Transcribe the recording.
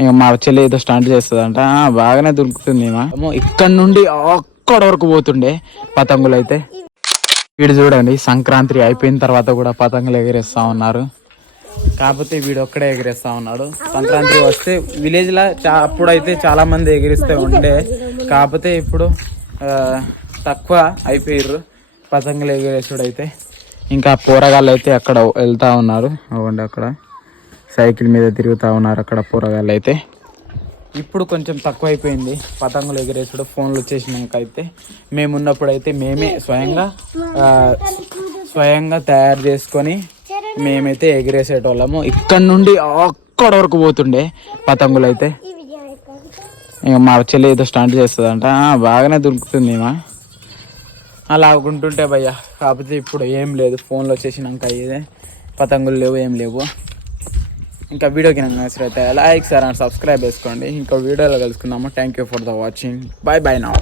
ఇక మా చెల్లి ఏదో స్టాంట్ చేస్తుందంట, బాగానే దొరుకుతుంది ఏమో. ఇక్కడ నుండి అక్కడ వరకు పోతుండే పతంగులు అయితే. వీడు చూడండి, సంక్రాంతి అయిపోయిన తర్వాత కూడా పతంగులు ఎగరేస్తా ఉన్నారు. కాకపోతే వీడు ఒక్కడే ఎగరేస్తా ఉన్నాడు. సంక్రాంతి వస్తే విలేజ్లో అప్పుడైతే చాలా మంది ఎగిరిస్తే ఉండే, కాకపోతే ఇప్పుడు తక్కువ అయిపోయారు పతంగులు ఎగరేసుడు అయితే. ఇంకా పోరగాళ్ళు అయితే అక్కడ వెళ్తూ ఉన్నారు, అవ్వండి అక్కడ సైకిల్ మీద తిరుగుతూ ఉన్నారు అక్కడ పోరగాళ్ళు అయితే. ఇప్పుడు కొంచెం తక్కువ అయిపోయింది పతంగులు ఎగరేసుడు. ఫోన్లు వచ్చేసినాక అయితే మేమున్నప్పుడు అయితే మేమే స్వయంగా తయారు చేసుకొని మేమైతే ఎగిరేసేటోళ్ళము. ఇక్కడ నుండి అక్కడ వరకు పోతుండే పతంగులు అయితే. ఇక మా చెల్లి ఏదో స్టాంట్ చేస్తుందంట, బాగానే దొరుకుతుంది ఏమో. అలా ఆగుంటుంటే భయ్య. కాకపోతే ఇప్పుడు ఏం లేదు, ఫోన్లో వచ్చేసినాక ఇదే పతంగులు లేవు, ఏం లేవు. ఇంకా వీడియోకి నచ్చినట్లయితే లైక్, షేర్ అండ్ సబ్స్క్రైబ్ చేసుకోండి. ఇంకో వీడియోలో కలుసుకుందాము. Thank you for the watching. Bye bye now.